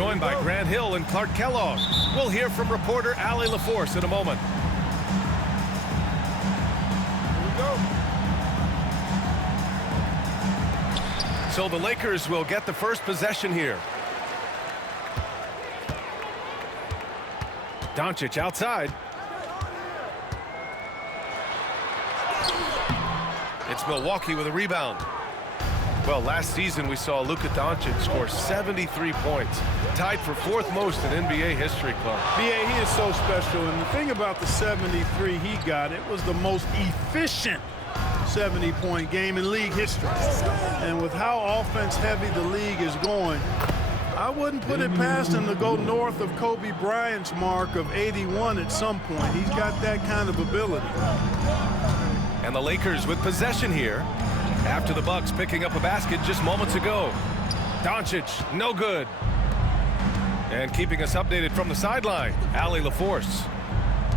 joined by Grant Hill and Clark Kellogg. We'll hear from reporter Allie LaForce in a moment. Here we go. So the Lakers will get the first possession here. Doncic outside. It's Milwaukee with a rebound. Well, last season we saw Luka Doncic score 73 points, tied for fourth most in NBA history, Clark. B.A., he is so special, and the thing about the 73 he got, it was the most efficient 70-point game in league history. And with how offense-heavy the league is going, I wouldn't put it past him to go north of Kobe Bryant's mark of 81 at some point. He's got that kind of ability. And the Lakers with possession here after the Bucks picking up a basket just moments ago. Doncic, no good. And keeping us updated from the sideline, Allie LaForce.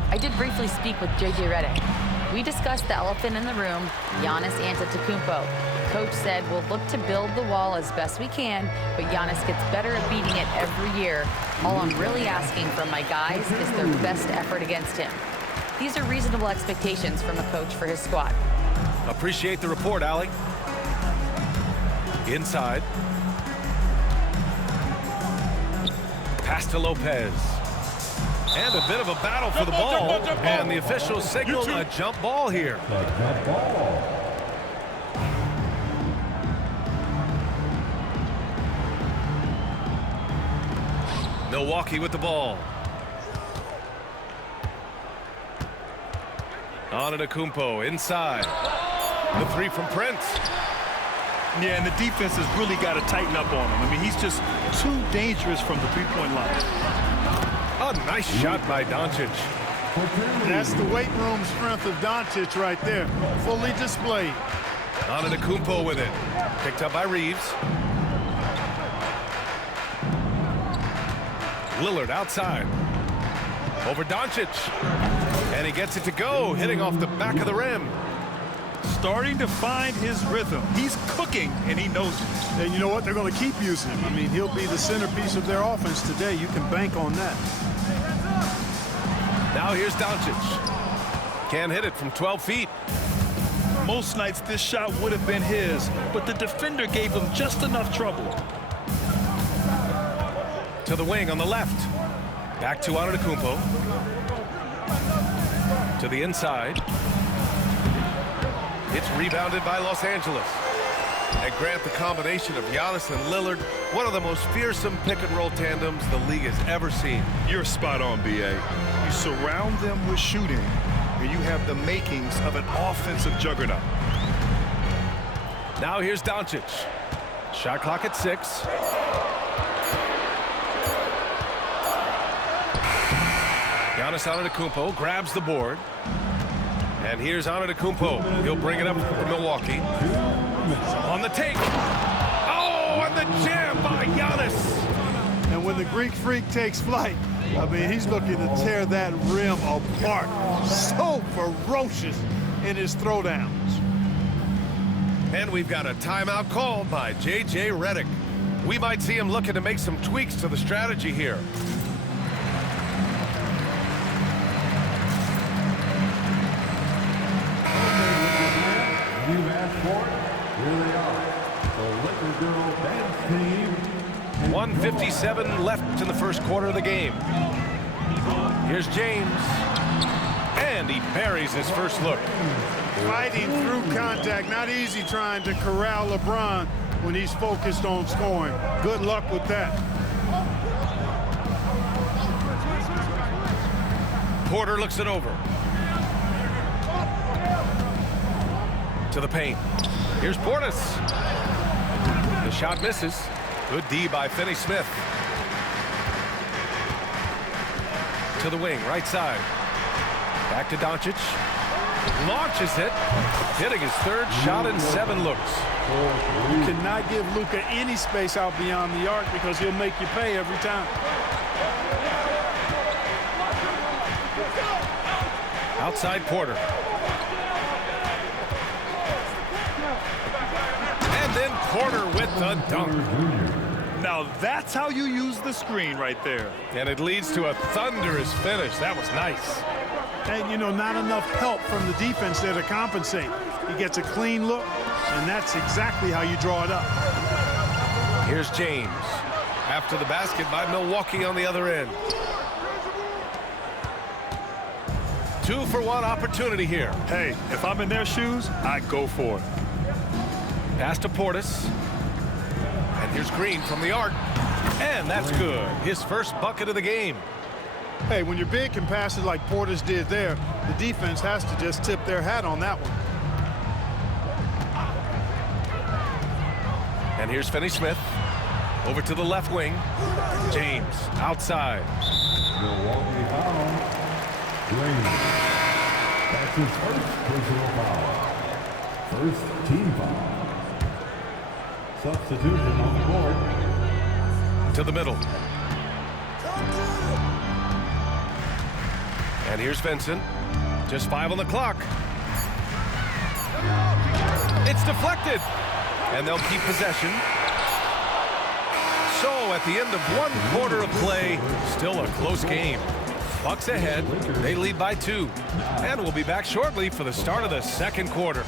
I did briefly speak with J.J. Redick. We discussed the elephant in the room, Giannis Antetokounmpo. Coach said we'll look to build the wall as best we can, but Giannis gets better at beating it every year. All I'm really asking from my guys is their best effort against him. These are reasonable expectations from the coach for his squad. Appreciate the report, Allie. Inside. Pass to Lopez. And a bit of a battle for the ball. And the officials signal a jump ball here. Milwaukee with the ball. Antetokounmpo inside. The three from Prince. Yeah, and the defense has really got to tighten up on him. I mean, he's just too dangerous from the three-point line. A nice shot by Doncic. That's the weight room strength of Doncic right there. Fully displayed. Antetokounmpo with it. Picked up by Reeves. Lillard outside. Over Doncic. And he gets it to go, hitting off the back of the rim. Starting to find his rhythm. He's cooking, and he knows it. And you know what? They're going to keep using him. I mean, he'll be the centerpiece of their offense today. You can bank on that. Now here's Doncic. Can't hit it from 12 feet. Most nights this shot would have been his, but the defender gave him just enough trouble. To the wing on the left. Back to Antetokounmpo. To the inside. It's rebounded by Los Angeles. And Grant, the combination of Giannis and Lillard, one of the most fearsome pick-and-roll tandems the league has ever seen. You're spot on, B.A. You surround them with shooting, and you have the makings of an offensive juggernaut. Now here's Doncic. Shot clock at 6. Giannis Antetokounmpo grabs the board. And here's Antetokounmpo. He'll bring it up for Milwaukee. On the take. Oh, and the jam by Giannis. And when the Greek Freak takes flight, I mean, he's looking to tear that rim apart. So ferocious in his throwdowns. And we've got a timeout called by J.J. Redick. We might see him looking to make some tweaks to the strategy here. You've asked for it. Here they are. The Laker Girl Dance Team. 1:57 left in the first quarter of the game. Here's James. And he buries his first look. Fighting through contact. Not easy trying to corral LeBron when he's focused on scoring. Good luck with that. Porter looks it over. To the paint. Here's Portis. The shot misses. Good D by Finney-Smith. To the wing, right side. Back to Doncic. Launches it. Hitting his third shot in 7 looks. You cannot give Luka any space out beyond the arc because he'll make you pay every time. Outside Porter. And then Porter with the dunk. Now that's how you use the screen right there. And it leads to a thunderous finish. That was nice. And, you know, not enough help from the defense there to compensate. He gets a clean look, and that's exactly how you draw it up. Here's James. After the basket by Milwaukee on the other end. 2-for-1 opportunity here. Hey, if I'm in their shoes, I go for it. Pass to Portis. And here's Green from the arc. And that's good. His first bucket of the game. Hey, when you're big can pass it like Portis did there, the defense has to just tip their hat on that one. And here's Finney-Smith. Over to the left wing. James outside. Milwaukee foul. Green. That's his first personal foul. First team foul. Substitution on the board. To the middle. And here's Vincent. Just 5 on the clock. It's deflected. And they'll keep possession. So at the end of 1 quarter of play, still a close game. Bucks ahead. They lead by 2. And we'll be back shortly for the start of the second quarter.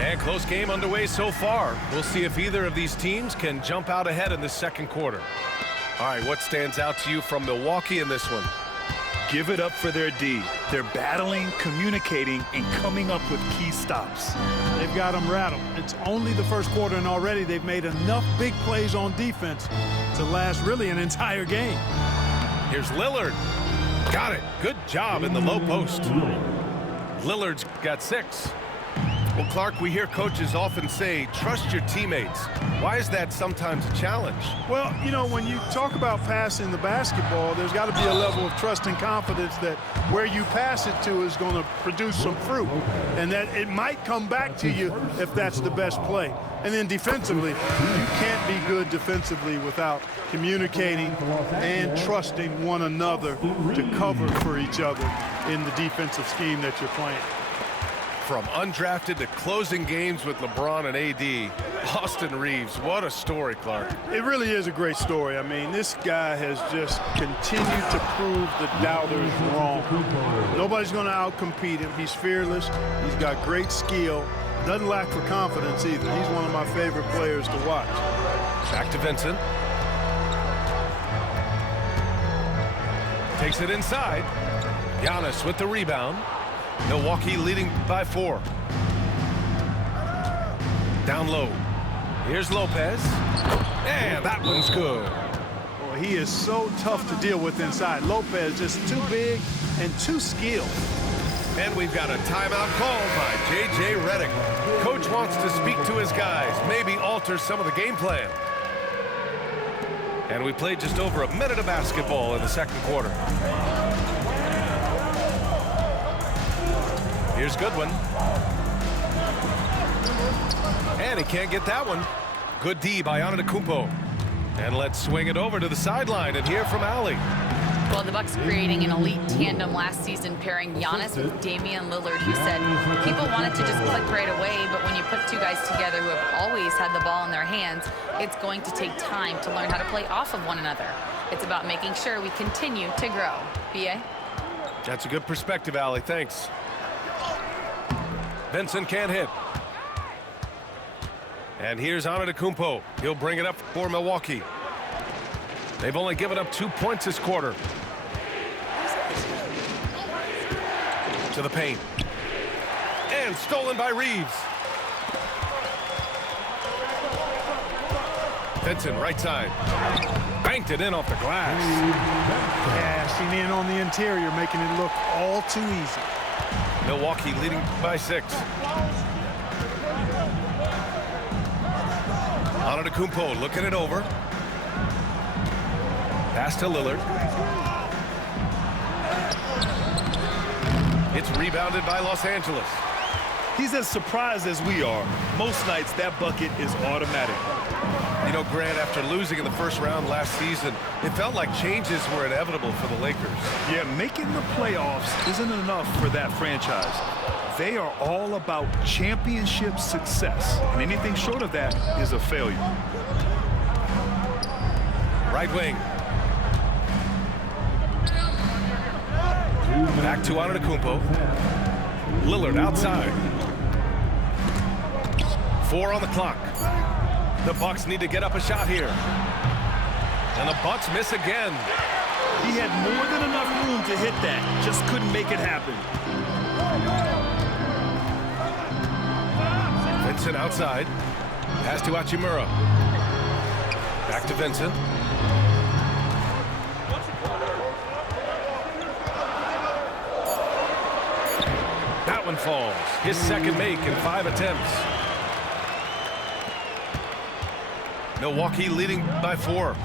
And close game underway so far. We'll see if either of these teams can jump out ahead in the second quarter. All right, what stands out to you from Milwaukee in this one? Give it up for their D. They're battling, communicating, and coming up with key stops. They've got them rattled. It's only the first quarter, and already they've made enough big plays on defense to last really an entire game. Here's Lillard. Got it. Good job in the low post. Lillard's got 6. Well, Clark, we hear coaches often say, trust your teammates. Why is that sometimes a challenge? Well, you know, when you talk about passing the basketball, there's got to be a level of trust and confidence that where you pass it to is going to produce some fruit, and that it might come back to you if that's the best play. And then defensively, you can't be good defensively without communicating and trusting one another to cover for each other in the defensive scheme that you're playing. From undrafted to closing games with LeBron and AD, Austin Reeves, what a story, Clark. It really is a great story. I mean, this guy has just continued to prove the doubters wrong. Nobody's going to outcompete him. He's fearless. He's got great skill. Doesn't lack for confidence either. He's one of my favorite players to watch. Back to Vincent. Takes it inside. Giannis with the rebound. Milwaukee leading by 4. Down low. Here's Lopez. And that one's good. Boy, he is so tough to deal with inside. Lopez just too big and too skilled. And we've got a timeout called by J.J. Redick. Coach wants to speak to his guys, maybe alter some of the game plan. And we played just over a minute of basketball in the second quarter. Here's Goodwin. And he can't get that one. Good D by Antetokounmpo. And let's swing it over to the sideline and hear from Allie. Well, the Bucks creating an elite tandem last season, pairing Giannis with Damian Lillard, who said people wanted to just click right away, but when you put 2 guys together who have always had the ball in their hands, it's going to take time to learn how to play off of one another. It's about making sure we continue to grow. B.A.? That's a good perspective, Allie. Thanks. Vincent can't hit. And here's Antetokounmpo. He'll bring it up for Milwaukee. They've only given up 2 points this quarter. To the paint. And stolen by Reeves. Vincent, right side. Banked it in off the glass. Cashing in on the interior, making it look all too easy. Milwaukee leading by 6. Antetokounmpo looking it over. Pass to Lillard. It's rebounded by Los Angeles. He's as surprised as we are. Most nights, that bucket is automatic. You know, Grant, after losing in the first round last season, it felt like changes were inevitable for the Lakers. Yeah, making the playoffs isn't enough for that franchise. They are all about championship success, and anything short of that is a failure. Right wing. Back to Antetokounmpo. Lillard outside. 4 on the clock. The Bucks need to get up a shot here. And the Bucks miss again. He had more than enough room to hit that. Just couldn't make it happen. Vincent outside. Pass to Hachimura. Back to Vincent. That one falls. His second make in 5 attempts. Milwaukee leading by 4.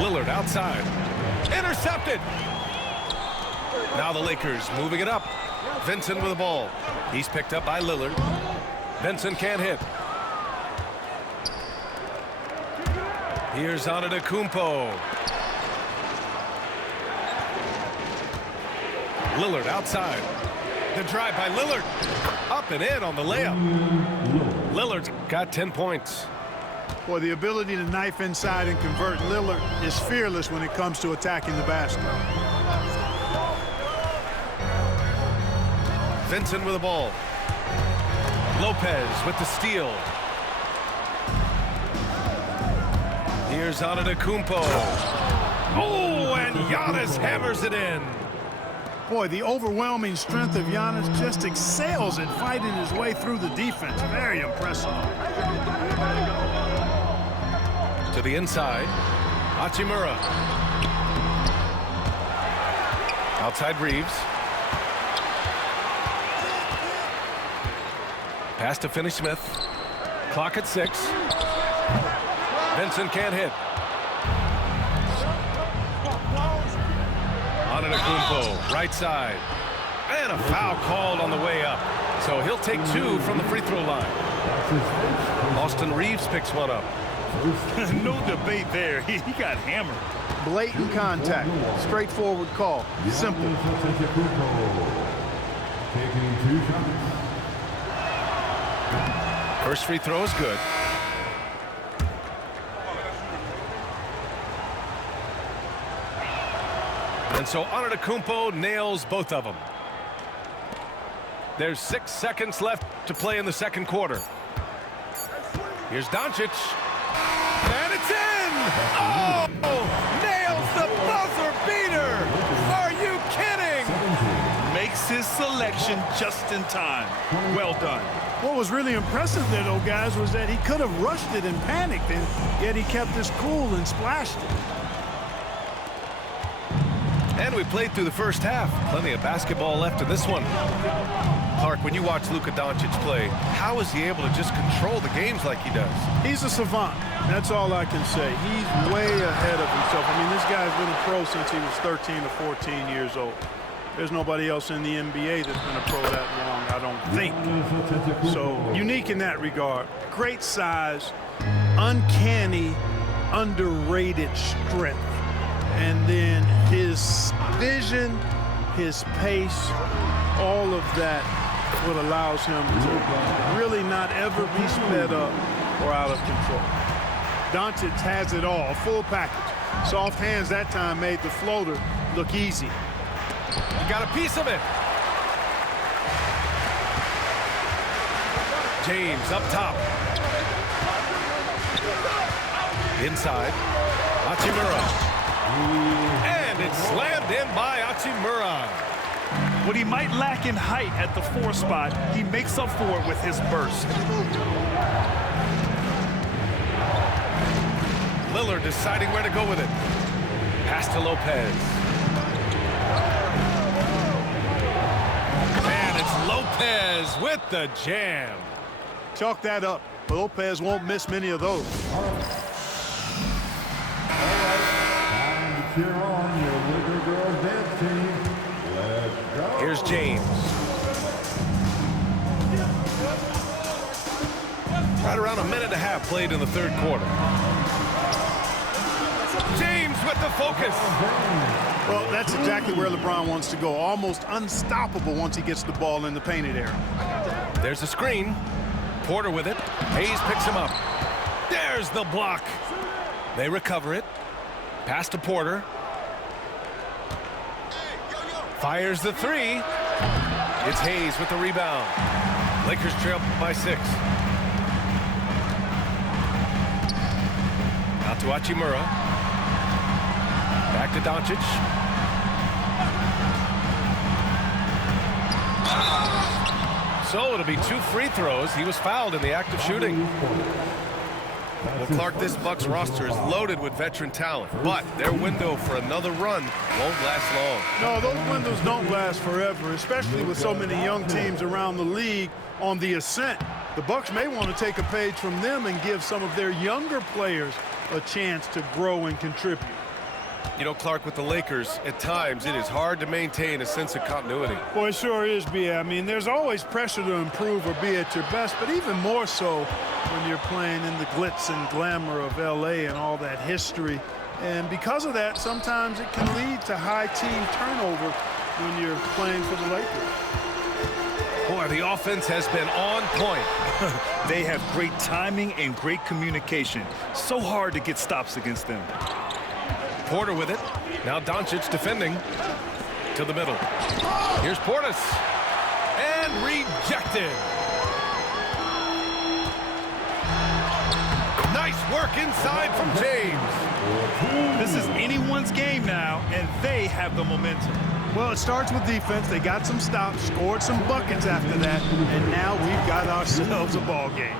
Lillard outside. Intercepted. Now the Lakers moving it up. Vincent with the ball. He's picked up by Lillard. Vincent can't hit. Here's Antetokounmpo. Lillard outside. The drive by Lillard. Up and in on the layup. Lillard's got 10 points. Boy, the ability to knife inside and convert. Lillard is fearless when it comes to attacking the basket. Vincent with the ball. Lopez with the steal. Here's Antetokounmpo. Oh, and Giannis hammers it in. Boy, the overwhelming strength of Giannis just excels at fighting his way through the defense. Very impressive. To the inside. Hachimura. Outside Reeves. Pass to Finney-Smith. Clock at 6. Vincent can't hit. Antetokounmpo, right side. And a foul called on the way up. So he'll take 2 from the free throw line. Austin Reeves picks one up. No debate there. He got hammered. Blatant contact. Straightforward call. Simple. Taking 2 shots. First free throw is good. And so Antetokounmpo nails both of them. There's 6 seconds left to play in the second quarter. Here's Doncic. And it's in! Oh! Nails the buzzer beater! Are you kidding? Makes his selection just in time. Well done. What was really impressive there, though, guys, was that he could have rushed it and panicked, and yet he kept his cool and splashed it. And we played through the first half. Plenty of basketball left in this one. Clark, when you watch Luka Doncic play, how is he able to just control the games like he does? He's a savant. That's all I can say. He's way ahead of himself. I mean, this guy's been a pro since he was 13 or 14 years old. There's nobody else in the NBA that's been a pro that long, I don't think. So, unique in that regard. Great size, uncanny, underrated strength. And then his vision, his pace, all of that what allows him to really not ever be sped up or out of control. Doncic has it all, a full package. Soft hands that time made the floater look easy. He got a piece of it. James up top. Inside. Hachimura. And it's slammed in by Hachimura. What he might lack in height at the 4 spot, he makes up for it with his burst. Lillard deciding where to go with it. Pass to Lopez. And it's Lopez with the jam. Chalk that up. Lopez won't miss many of those. Cheer on your Laker girls dance team. Let's go. Here's James. Right around a minute and a half played in the third quarter. James with the focus. Well, that's exactly where LeBron wants to go. Almost unstoppable once he gets the ball in the painted area. There's a screen. Porter with it. Hayes picks him up. There's the block. They recover it. Pass to Porter. Fires the three. It's Hayes with the rebound. Lakers trail by 6. Out to Hachimura. Back to Doncic. So it'll be 2 free throws. He was fouled in the act of shooting. Well, Clark, this Bucks roster is loaded with veteran talent, but their window for another run won't last long. No, those windows don't last forever, especially with so many young teams around the league on the ascent. The Bucks may want to take a page from them and give some of their younger players a chance to grow and contribute. You know, Clark, with the Lakers, at times it is hard to maintain a sense of continuity. Well, it sure is, B.A. I mean, there's always pressure to improve or be at your best, but even more so when you're playing in the glitz and glamour of L.A. and all that history. And because of that, sometimes it can lead to high team turnover when you're playing for the Lakers. Boy, the offense has been on point. They have great timing and great communication. So hard to get stops against them. Porter with it. Now Doncic defending to the middle. Here's Portis. And rejected. Nice work inside from James. This is anyone's game now, and they have the momentum. Well, it starts with defense. They got some stops, scored some buckets after that, and now we've got ourselves a ball game.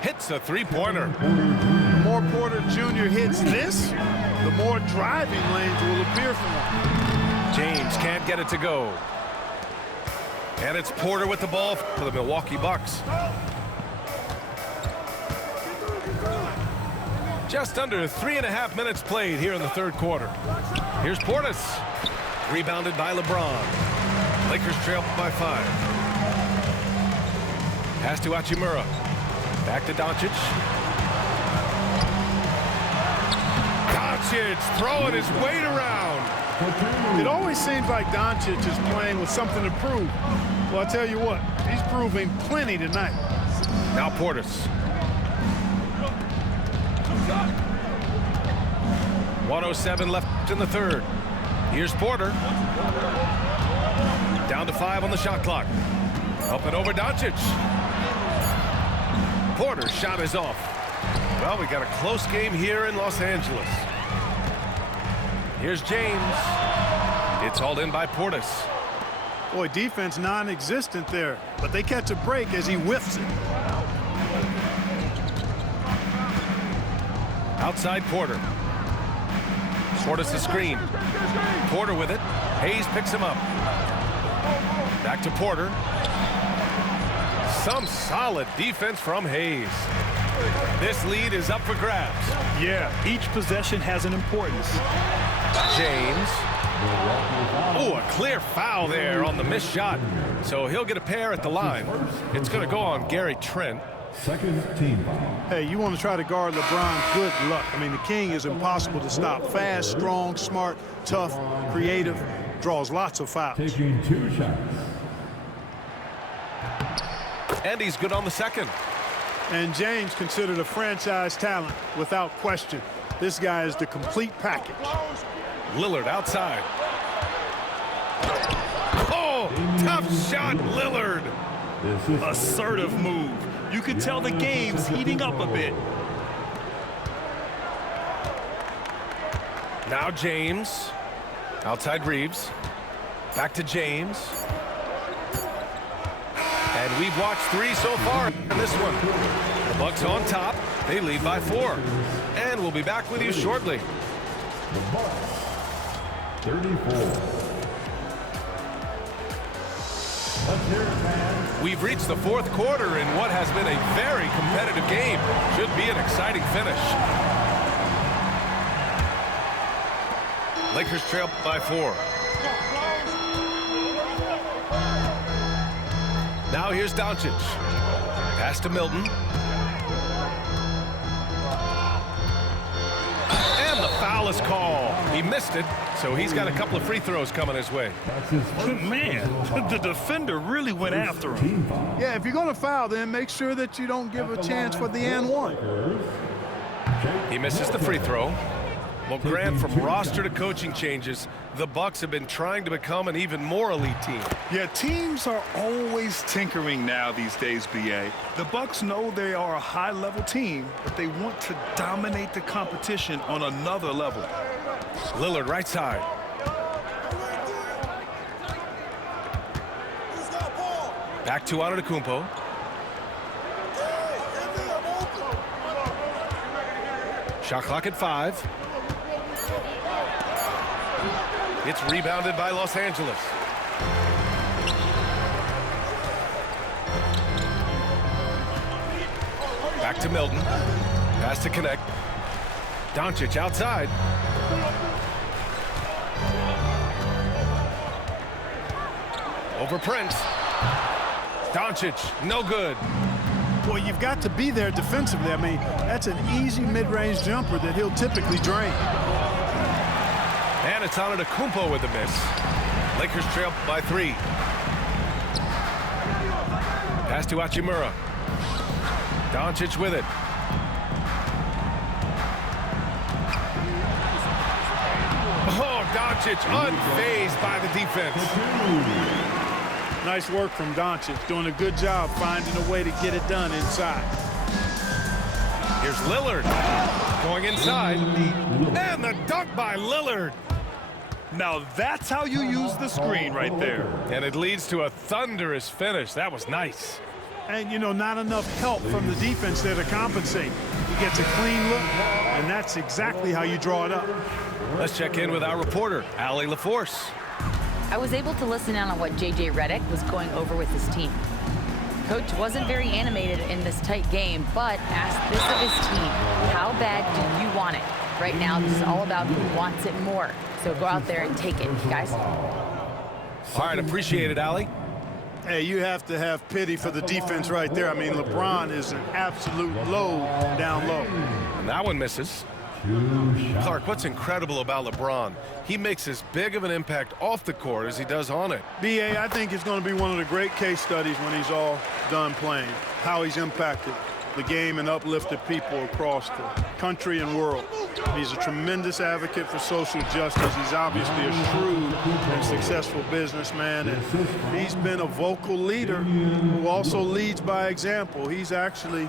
Hits a three-pointer. The more Porter Jr. hits this, the more driving lanes will appear for him. James can't get it to go. And it's Porter with the ball for the Milwaukee Bucks. Just under 3.5 minutes played here in the third quarter. Here's Portis. Rebounded by LeBron. Lakers trail by 5. Pass to Hachimura. Back to Doncic. Doncic throwing his weight around. It always seems like Doncic is playing with something to prove. Well, I tell you what, he's proving plenty tonight. Now Portis. 1:07 left in the third. Here's Porter. Down to 5 on the shot clock. Up and over Doncic. Porter's shot is off. Well, we got a close game here in Los Angeles. Here's James. It's hauled in by Portis. Boy, defense non-existent there, but they catch a break as he whiffs it. Outside Porter. Portis the screen. Porter with it. Hayes picks him up. Back to Porter. Some solid defense from Hayes. This lead is up for grabs. Yeah, each possession has an importance. James. Oh, a clear foul there on the missed shot. So he'll get a pair at the line. It's going to go on Gary Trent. Second team foul. Hey, you want to try to guard LeBron, good luck. I mean, the king is impossible to stop. Fast, strong, smart, tough, creative, draws lots of fouls. Taking 2 shots. And he's good on the second. And James considered a franchise talent without question. This guy is the complete package. Lillard outside. Oh, tough shot, Lillard. Assertive move. You can tell the game's heating up a bit. Now James. Outside Reeves. Back to James. And we've watched 3 so far in this one. The Bucks on top. They lead by 4. And we'll be back with you shortly. The Bucks, 34. We've reached the fourth quarter in what has been a very competitive game. Should be an exciting finish. Lakers trail by 4. Now here's Doncic. Pass to Milton. And the foul Ridiculous call. He missed it, so he's got a couple of free throws coming his way. That's his first. Man, the defender really went after him. Team foul. Yeah, if you're going to foul, then make sure that you don't give a chance for the and one. He misses the free throw. Well, Grant, from roster to coaching changes, the Bucks have been trying to become an even more elite team. Yeah, teams are always tinkering now these days, BA. The Bucks know they are a high-level team, but they want to dominate the competition on another level. Lillard right side. Back to Antetokounmpo. Shot clock at 5. It's rebounded by Los Angeles. Back to Milton. Pass to connect. Doncic outside. Over Prince. Doncic, no good. Well, you've got to be there defensively. I mean, that's an easy mid-range jumper that he'll typically drain. And it's Antetokounmpo with the miss. Lakers trail by 3. Pass to Hachimura. Doncic with it. Oh, Doncic unfazed by the defense. Nice work from Doncic, doing a good job finding a way to get it done inside. Here's Lillard going inside. And the dunk by Lillard. Now that's how you use the screen right there. And it leads to a thunderous finish. That was nice. And, you know, not enough help from the defense there to compensate. He gets a clean look, and that's exactly how you draw it up. Let's check in with our reporter, Allie LaForce. I was able to listen in on what J.J. Redick was going over with his team. Coach wasn't very animated in this tight game, but asked this of his team: how bad do you want it? Right now, this is all about who wants it more. So go out there and take it, guys. All right, appreciate it, Allie. Hey, you have to have pity for the defense right there. I mean, LeBron is an absolute load down low. And that one misses. Clark, what's incredible about LeBron, he makes as big of an impact off the court as he does on it. B.A., I think it's going to be one of the great case studies when he's all done playing, how he's impacted the game and uplifted people across the country and world. He's a tremendous advocate for social justice. He's obviously a shrewd and successful businessman, and he's been a vocal leader who also leads by example. He's actually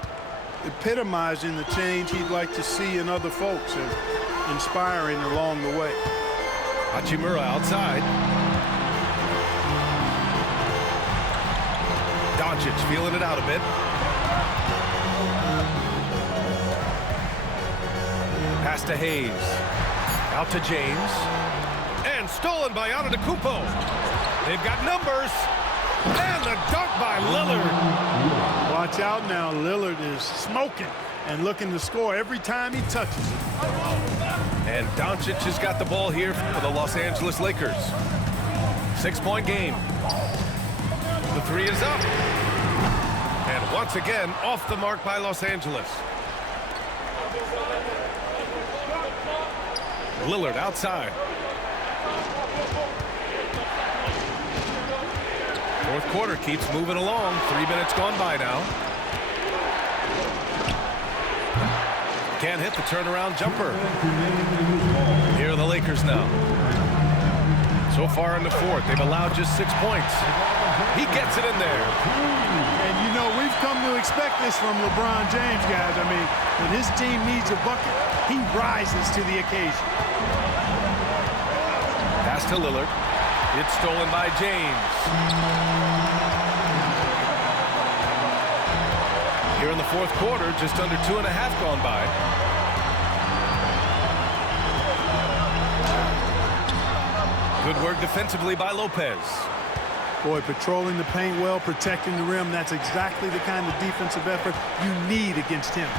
epitomizing the change he'd like to see in other folks and inspiring along the way. Hachimura outside. Doncic feeling it out a bit. Pass to Hayes. Out to James. And stolen by Antetokounmpo. They've got numbers. And the dunk by Lillard. Watch out now. Lillard is smoking and looking to score every time he touches it. And Doncic has got the ball here for the Los Angeles Lakers. 6-point game. The 3 is up. And once again, off the mark by Los Angeles. Lillard outside. Fourth quarter keeps moving along. 3 minutes gone by now. Can't hit the turnaround jumper. Here are the Lakers now. So far in the fourth, they've allowed just 6 points. He gets it in there. And, you know, we've come to expect this from LeBron James, guys. I mean, when his team needs a bucket, he rises to the occasion. Pass to Lillard. It's stolen by James. Here in the fourth quarter, just under 2.5 gone by. Good work defensively by Lopez. Boy, patrolling the paint well, protecting the rim. That's exactly the kind of defensive effort you need against him.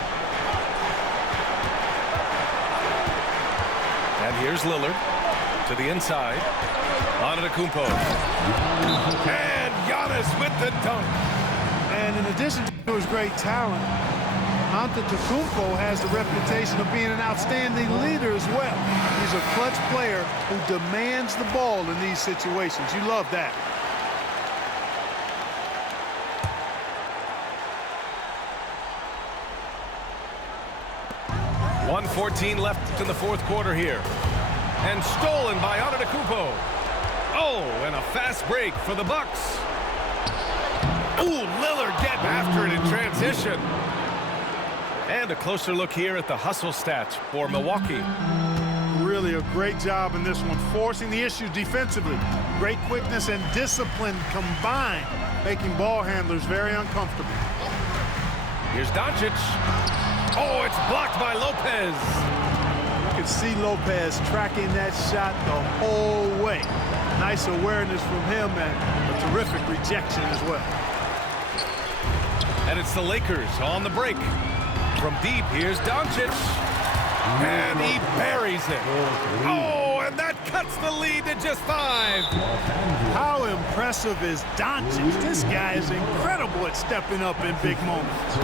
And here's Lillard to the inside. Antetokounmpo. And Giannis with the dunk. And in addition to his great talent, Antetokounmpo has the reputation of being an outstanding leader as well. He's a clutch player who demands the ball in these situations. You love that. .114 left in the fourth quarter here. And stolen by Antetokounmpo. Oh, and a fast break for the Bucks. Ooh, Lillard getting after it in transition. And a closer look here at the hustle stats for Milwaukee. Really a great job in this one, forcing the issues defensively. Great quickness and discipline combined, making ball handlers very uncomfortable. Here's Doncic. Oh, it's blocked by Lopez. You can see Lopez tracking that shot the whole way. Nice awareness from him and a terrific rejection as well. And it's the Lakers on the break. From deep, here's Doncic. And he buries it. Oh, and that cuts the lead to just 5. How impressive is Doncic? This guy is incredible at stepping up in big moments.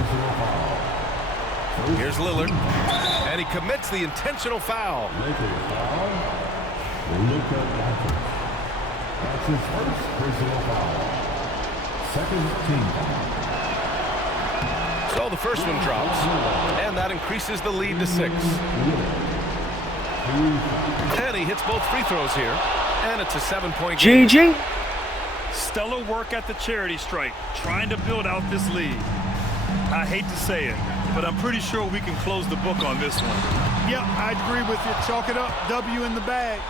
Here's Lillard. And he commits the intentional foul. Lakers foul. Luka Doncic. That's his first personal foul. Second team foul. So the first one drops, and that increases the lead to 6. And he hits both free throws here, and it's a 7-point game. GG. Stellar work at the charity stripe, trying to build out this lead. I hate to say it, but I'm pretty sure we can close the book on this one. Yep, I agree with you. Chalk it up. W in the bag.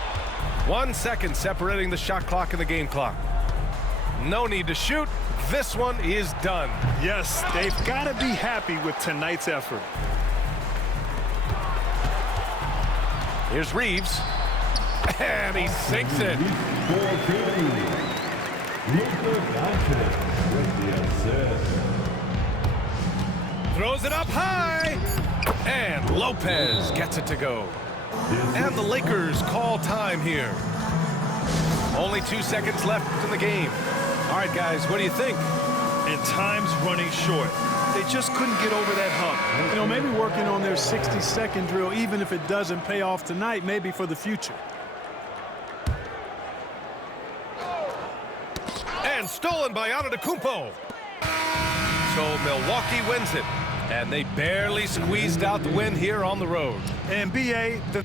1 second separating the shot clock and the game clock. No need to shoot. This one is done. Yes, they've got to be happy with tonight's effort. Here's Reeves. And he sinks it. Luka Doncic with the assist. Throws it up high. And Lopez gets it to go. And the Lakers call time here. Only 2 seconds left in the game. All right, guys, what do you think? And time's running short. They just couldn't get over that hump. You know, maybe working on their 60-second drill, even if it doesn't pay off tonight, maybe for the future. And stolen by Antetokounmpo. So Milwaukee wins it. And they barely squeezed out the win here on the road. And B.A., the